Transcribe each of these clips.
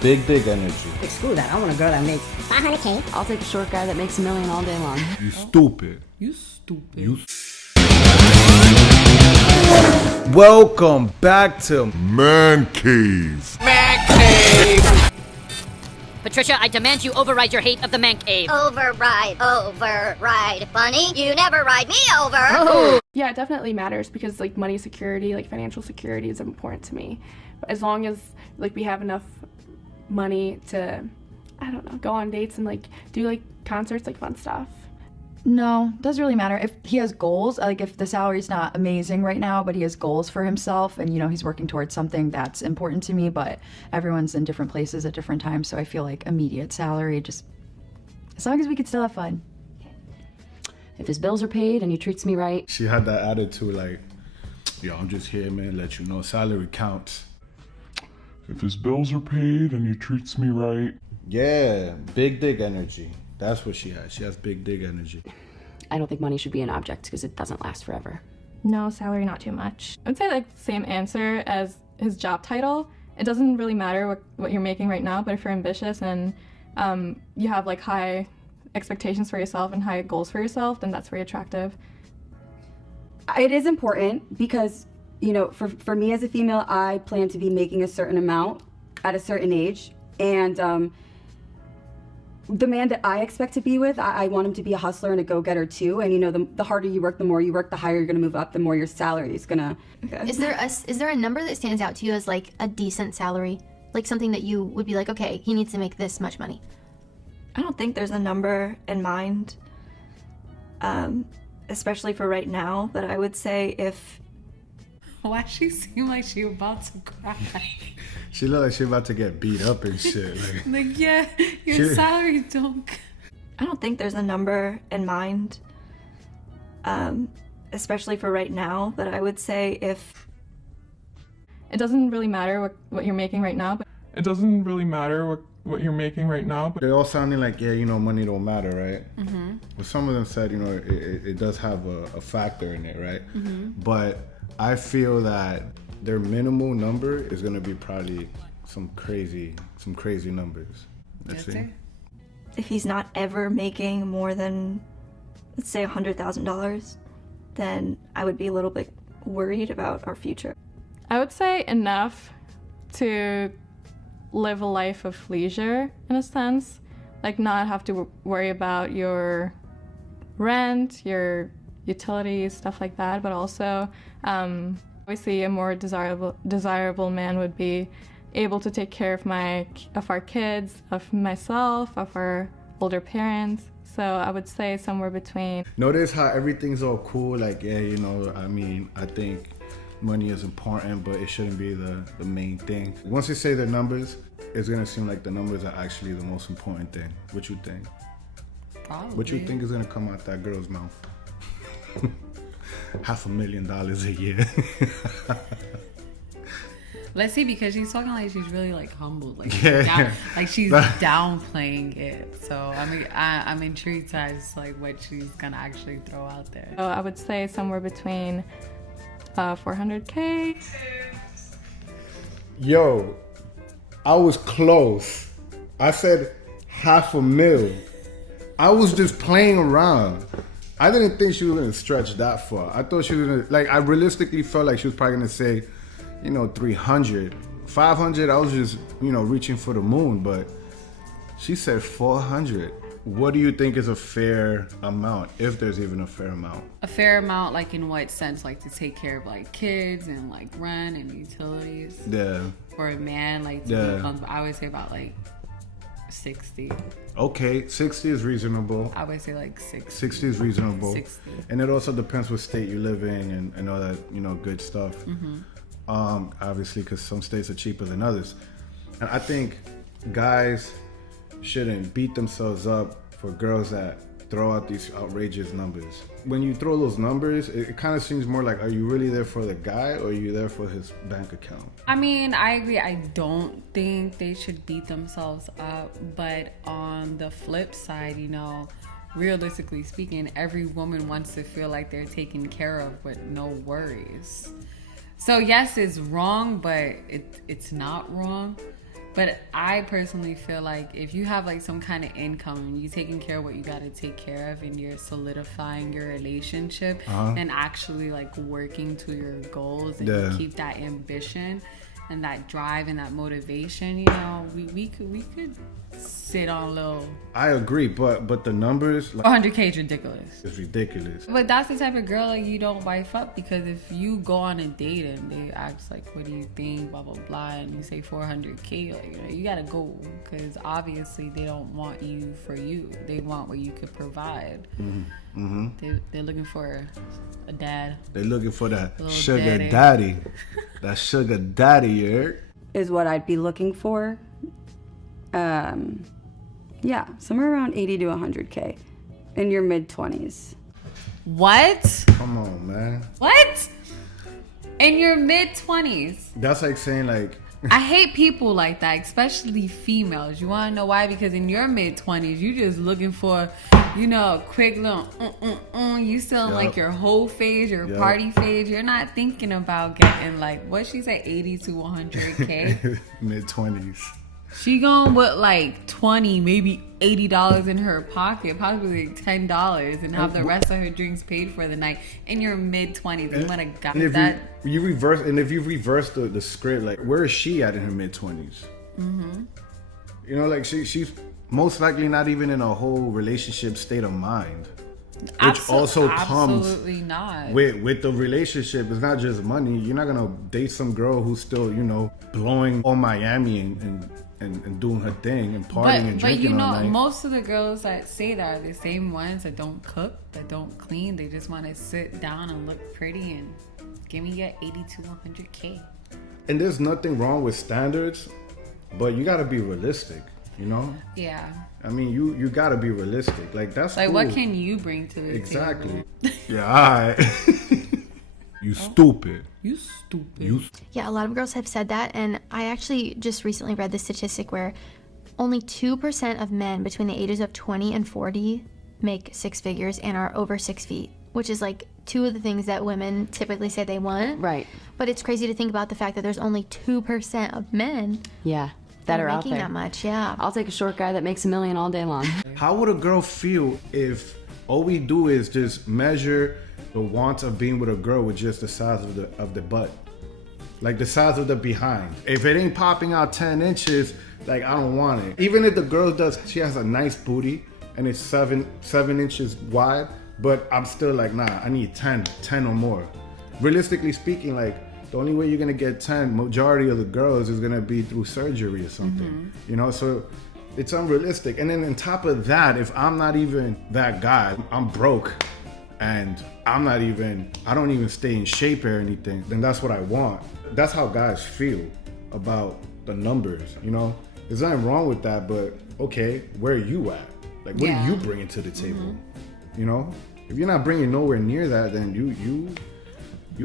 Big dick energy. Screw that. I want a girl that makes 500K. I'll take a short guy that makes $1 million all day long. You stupid. You stupid. You. Welcome back to Man Cave. Patricia, I demand you override your hate of the man cave. Override. Bunny, you never ride me over. Yeah, it definitely matters because like money security, like financial security is important to me. But as long as like we have enough money to, I don't know, go on dates and like do like concerts, like fun stuff. No, doesn't really matter. If he has goals, like if the salary's not amazing right now, but he has goals for himself and, you know, he's working towards something, that's important to me, but everyone's in different places at different times, so I feel like immediate salary, just as long as we could still have fun. If his bills are paid and he treats me right. She had that attitude like, yo, I'm just here, man, let you know salary counts. If his bills are paid and he treats me right. Yeah, big dick energy. That's what she has. She has big dick energy. I don't think money should be an object because it doesn't last forever. No, salary not too much. I would say like same answer as his job title. It doesn't really matter what you're making right now, but if you're ambitious and you have like high expectations for yourself and high goals for yourself, then that's very attractive. It is important because, you know, for me as a female, I plan to be making a certain amount at a certain age, and the man that I expect to be with, I want him to be a hustler and a go-getter too. And you know, the harder you work, the more you work, the higher you're gonna move up, the more your salary is gonna. Okay. Is there a number that stands out to you as like a decent salary? Like something that you would be like, okay, he needs to make this much money. I don't think there's a number in mind, especially for right now, but I would say if... Why she seem like she about to cry? She look like she about to get beat up and shit. Like yeah, your salary don't... I don't think there's a number in mind, especially for right now, but I would say if... It doesn't really matter what you're making right now, but It doesn't really matter what you're making right now, but They all sounding like, yeah, you know, money don't matter, right? Mm-hmm. But some of them said, you know, it does have a factor in it, right? Mm-hmm. But I feel that their minimal number is gonna be probably some crazy numbers. Let's see. if he's not ever making more than, let's say, $100,000, then I would be a little bit worried about our future. I would say enough to live a life of leisure, in a sense. Like not have to worry about your rent, your utilities, stuff like that, but also obviously a more desirable man would be able to take care of our kids, of myself, of our older parents. So I would say somewhere between. Notice how everything's all cool, like, yeah, you know, I mean, I think money is important, but it shouldn't be the main thing. Once you say the numbers, it's gonna seem like the numbers are actually the most important thing. What you think? Probably. What you think is gonna come out that girl's mouth? $500,000 a year. Let's see, because she's talking like she's really like humbled, like Yeah. like she's downplaying it. So I mean, I'm intrigued as like what she's gonna actually throw out there. So I would say somewhere between 400K. Yo, I was close. I said $500,000. I was just playing around. I didn't think she was gonna stretch that far. I thought she was gonna, like, I realistically felt like she was probably gonna say, you know, 300. 500, I was just, you know, reaching for the moon, but she said 400. What do you think is a fair amount, if there's even a fair amount? A fair amount, like in what sense? Like to take care of like kids and like rent and utilities? Yeah. For a man, like to be comfortable, I would say about like 60. Okay, 60 is reasonable. I would say like 60. 60 is reasonable. 60. And it also depends what state you live in and all that, you know, good stuff. Mm-hmm. Obviously, because some states are cheaper than others. And I think guys shouldn't beat themselves up for girls that throw out these outrageous numbers. When you throw those numbers, it kind of seems more like, are you really there for the guy or are you there for his bank account? I mean, I agree. I don't think they should beat themselves up. But on the flip side, you know, realistically speaking, every woman wants to feel like they're taken care of with no worries. So yes, it's wrong, but it's not wrong. But I personally feel like if you have like some kind of income and you're taking care of what you got to take care of and you're solidifying your relationship and actually like working to your goals and you keep that ambition and that drive and that motivation, you know, we could sit on a little. I agree, but the numbers, like, 100K is ridiculous. It's ridiculous. But that's the type of girl like you don't wife up, because if you go on a date and they ask like, what do you think, blah blah blah, and you say 400K, like, you know, you gotta go, because obviously they don't want you for you. They want what you could provide. They're looking for a dad. They're looking for that sugar daddy. daddy. That sugar daddy, Eric. Is what I'd be looking for. Yeah, somewhere around 80 to 100K in your mid-20s. What? Come on, man. What? In your mid-20s? That's like saying like. I hate people like that, especially females. You want to know why? Because in your mid-20s, you just looking for, you know, a quick little You still in like your whole phase, your party phase. You're not thinking about getting like, what she said, 80 to 100K? Mid-20s. She going with like 20, maybe $80 in her pocket, possibly $10, and have the rest of her drinks paid for the night. In your mid-20s, you want to got that. If you reverse the script, like, where is she at in her mid-20s? You know, like she's most likely not even in a whole relationship state of mind. Which also comes absolutely not with the relationship. It's not just money. You're not gonna date some girl who's still, you know, blowing on Miami and doing her thing and partying and drinking but you know, all night. most of the girls that say that are the same ones that don't cook, that don't clean. They just want to sit down and look pretty and give me your 80 to 100K. And there's nothing wrong with standards, but you gotta be realistic, you know? Yeah. I mean, you gotta be realistic. Like, that's like, cool. what can you bring to the table? Exactly. Yeah, all right. You stupid. You stupid. Yeah, a lot of girls have said that, and I actually just recently read the statistic where only 2% of men between the ages of 20 and 40 make six figures and are over 6 feet, which is like two of the things that women typically say they want. Right. But it's crazy to think about the fact that there's only 2% of men that are out making there. that much. Yeah. I'll take a short guy that makes $1 million all day long. How would a girl feel if all we do is just measure the want of being with a girl with just the size of the butt? Like the size of the behind. If it ain't popping out 10 inches, like, I don't want it. Even if the girl she has a nice booty and it's 7 inches wide, but I'm still like, nah, I need 10 or more. Realistically speaking, like, the only way you're gonna get 10, majority of the girls, is gonna be through surgery or something. You know, so it's unrealistic. And then on top of that, if I'm not even that guy, I'm broke, and I don't even stay in shape or anything, then that's what I want. That's how guys feel about the numbers, you know? There's nothing wrong with that, but okay, where are you at? Like, what are you bringing to the table? You know? If you're not bringing nowhere near that, then you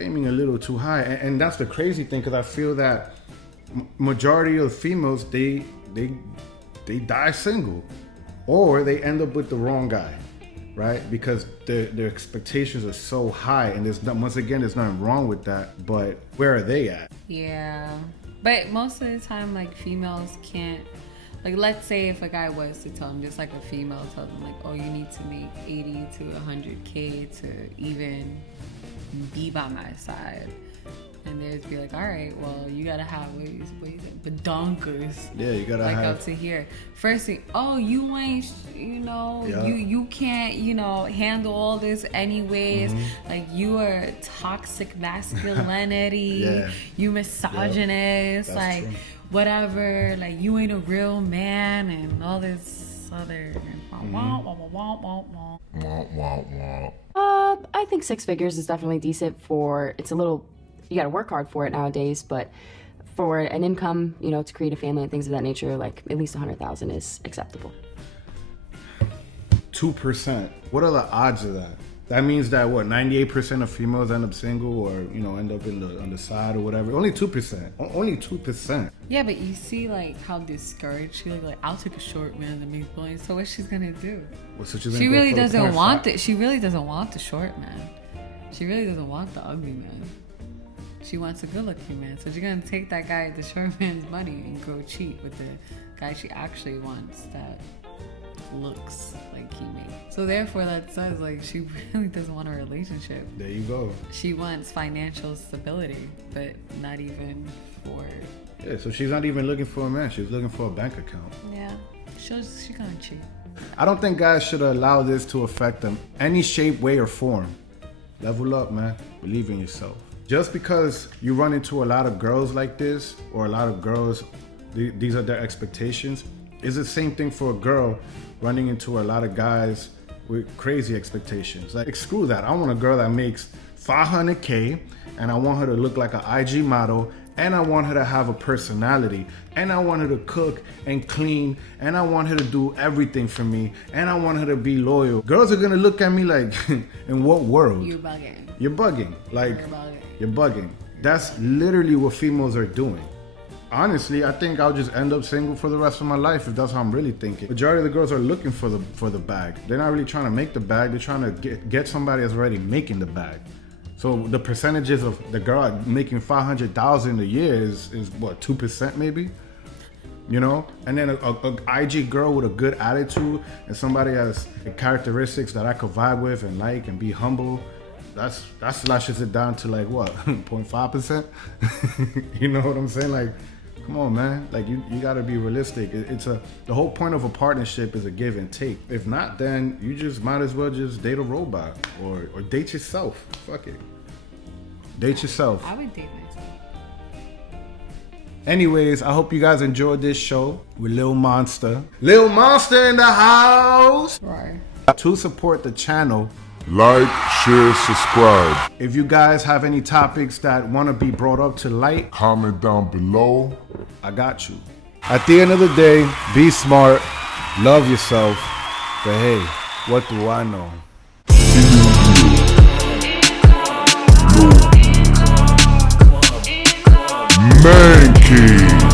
aiming a little too high. And that's the crazy thing, because I feel that majority of females, they die single, or they end up with the wrong guy, right? Because their expectations are so high, and there's nothing wrong with that, but where are they at? Yeah, but most of the time, like, females can't, like, let's say if a guy was to tell him, just like a female tells him, like, oh, you need to make 80 to 100K to even be by my side. And they'd be like, all right, well, you gotta have badonkers. Yeah, you gotta like have, up to here. First thing, oh, you ain't, you know, you can't, you know, handle all this anyways. Like, you are toxic masculinity. You misogynist. Like, true. Whatever. Like, you ain't a real man, and all this other. I think 6 figures is definitely decent for. It's a little. You got to work hard for it nowadays, but for an income, you know, to create a family and things of that nature, like at least 100,000 is acceptable. 2%. What are the odds of that? That means that 98% of females end up single, or, you know, end up on the side or whatever. Only 2%. Only 2%. Yeah, but you see, like, how discouraged she like I'll take a short man that makes billions. So what's she's gonna do? Well, so she really doesn't want it. She really doesn't want the short man. She really doesn't want the ugly man. She wants a good-looking man, so she's gonna take that guy, the short man's money, and go cheat with the guy she actually wants that looks like he made. So therefore, that says like she really doesn't want a relationship. There you go. She wants financial stability, but not even for. Yeah, so she's not even looking for a man. She's looking for a bank account. Yeah, she's gonna cheat. I don't think guys should allow this to affect them any shape, way, or form. Level up, man. Believe in yourself. Just because you run into a lot of girls like this, or a lot of girls, these are their expectations, is the same thing for a girl running into a lot of guys with crazy expectations. Like, screw that. I want a girl that makes $500K, and I want her to look like an IG model, and I want her to have a personality, and I want her to cook and clean, and I want her to do everything for me, and I want her to be loyal. Girls are gonna look at me like, in what world? You're bugging. You're bugging. Like, you're bugging. That's literally what females are doing. Honestly, I think I'll just end up single for the rest of my life if that's how I'm really thinking. Majority of the girls are looking for the bag. They're not really trying to make the bag. They're trying to get somebody that's already making the bag. So the percentages of the girl making $500,000 a year is what, 2% maybe? You know? And then a IG girl with a good attitude and somebody has characteristics that I could vibe with and like and be humble. That slashes it down to like what, 0.5%? You know what I'm saying? Like, come on, man. Like you gotta be realistic. The whole point of a partnership is a give and take. If not, then you just might as well just date a robot or date yourself. Fuck it. Date yourself. I would date myself. Anyways, I hope you guys enjoyed this show with Lil Monster. Lil Monster in the house. Right. To support the channel, Like, share, subscribe. if you guys have any topics that want to be brought up to light, Comment down below. I got you. At the end of the day, be smart, love yourself, but hey, what do I know? Man King.